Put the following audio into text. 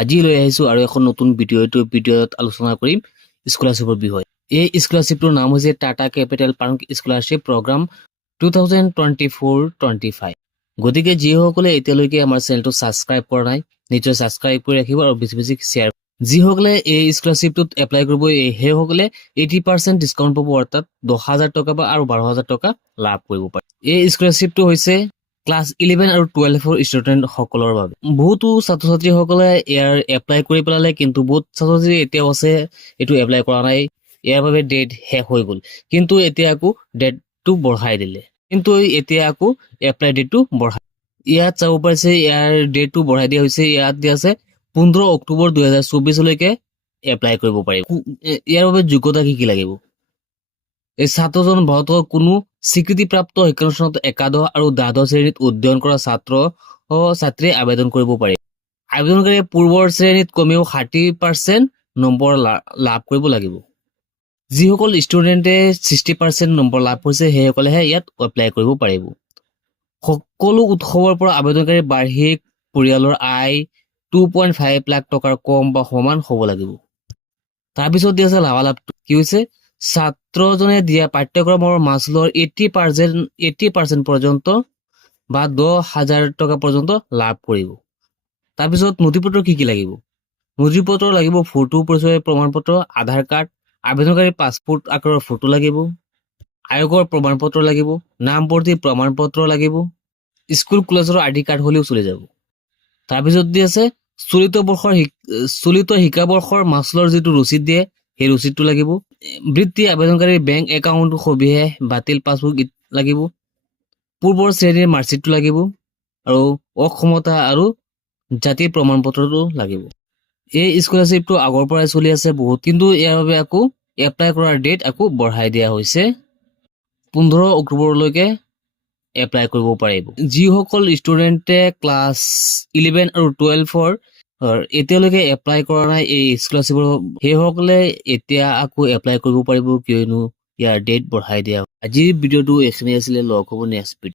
আজি লৈ আহিছো আৰু এখন নতুন ভিডিঅ'ত আলোচনা কৰিম স্কলাৰশ্বিপৰ বিষয়ে। এই স্কলাৰশ্বিপটোৰ নাম হৈছে Tata Capital park scholarship programme 2024-25। গতিকে যিসকলে এতিয়ালৈকে আমাৰ চেনেলটো ছাবস্ক্ৰাইব কৰা নাই, নিশ্চয় ছাবস্ক্ৰাইব কৰি ৰাখিব আৰু বেছি শ্বেয়াৰ। যিসকলে এই স্কলাৰশ্বিপটোত এপ্লাই কৰিব সেইসকলে 80% ডিছকাউণ্ট পাব, অৰ্থাৎ 10,000 টকা বা আৰু 12,000 টকা লাভ কৰিব পাৰে। এই স্কলাৰশ্বিপটো হৈছে ক্লাছ 11 আৰু 12ৰ ষ্টুডেণ্ট সকলৰ বাবে। বহুতো ছাত্ৰ ছাত্ৰীসকলে ইয়াৰ এপ্লাই কৰি পেলালে, কিন্তু বহুত ছাত্ৰ ছাত্ৰী এতিয়াও আছে এইটো এপ্লাই কৰা নাই। ইয়াৰ বাবে ডেট শেষ হৈ গ'ল, কিন্তু এতিয়া আকৌ ডেটটো বঢ়াই দিলে। এপ্লাই ডেটটো বঢ়াই ইয়াত চাব পাৰিছে, ইয়াৰ ডেটটো বঢ়াই দিয়া হৈছে। ইয়াত দিয়া আছে 15 অক্টোবৰ 2024লৈকে এপ্লাই কৰিব পাৰিব। ইয়াৰ বাবে যোগ্যতা কি লাগিব? এই ছাত্ৰজন ভাৰতৰ কোনো স্বীকৃতিপ্ৰাপ্ত শিক্ষানুষ্ঠানত একাদশ আৰু দ্বাদশ শ্ৰেণীত অধ্যয়ন কৰা ছাত্ৰীয়ে আবেদন কৰিব পাৰে। আবেদনকাৰীয়ে পূৰ্বৰ শ্ৰেণীত কমেও 60% নম্বৰ লাভ কৰিব লাগিব। যিসকল ষ্টুডেণ্টে 60% নম্বৰ লাভ কৰিছে সেইসকলেহে ইয়াত এপ্লাই কৰিব পাৰিব। সকলো উৎসৱৰ পৰা আবেদনকাৰীৰ বাৰ্ষিক পৰিয়ালৰ আয় 2.5 লাখ টকাৰ কম বা সমান হ'ব লাগিব। তাৰপিছত দিয়া আছে লাভালাভটো কি হৈছে, ছাত্ৰজনে দিয়া পাঠ্যক্ৰমৰ মাচুলৰ 80% পৰ্যন্ত বা 10,000 টকা পৰ্যন্ত লাভ কৰিব। তাৰপিছত নথিপত্ৰ কি লাগিব? নথিপত্ৰ লাগিব ফটো পৰিচয় প্ৰমাণপত্ৰ, আধাৰ কাৰ্ড, আবেদনকাৰীৰ পাছপোৰ্ট আকাৰৰ ফটো লাগিব, আয়োগৰ প্ৰমাণপত্ৰ লাগিব, নামভৰ্তি প্ৰমাণপত্ৰ লাগিব, স্কুল কলেজৰ আইডি কাৰ্ড হ'লেও চলি যাব। তাৰপিছত দি আছে চলিত শিক্ষাবৰ্ষৰ মাচুলৰ যিটো ৰচিদ দিয়ে সেই ৰচিদটো লাগিব। বৃত্তি আবেদনকাৰীৰ বেংক একাউণ্ট সবিশেষ, বাতিল পাছবুক লাগিব, পূৰ্বৰ শ্ৰেণীৰ মাৰ্কশ্বিটটো লাগিব আৰু অক্ষমতা আৰু জাতিৰ প্ৰমাণপত্ৰটো লাগিব। এই স্কলাৰশ্বিপটো আগৰ পৰাই চলি আছে বহুত, কিন্তু ইয়াৰ বাবে আকৌ এপ্লাই কৰাৰ ডেট আকৌ বঢ়াই দিয়া হৈছে। 15 অক্টোবৰলৈকে এপ্লাই কৰিব পাৰিব। যিসকল ষ্টুডেণ্টে ক্লাছ 11 আৰু 12ৰ এতিয়ালৈকে এপ্লাই কৰা নাই এই স্কলাৰশ্বিপৰ, সেইসকলে এতিয়া আকৌ এপ্লাই কৰিব পাৰিব, কিয়নো ইয়াৰ ডেট বঢ়াই দিয়া। আজিৰ ভিডিঅ'টো এইখিনি আছিলে। লগ হ'ব নেক্সট ভিডিঅ'।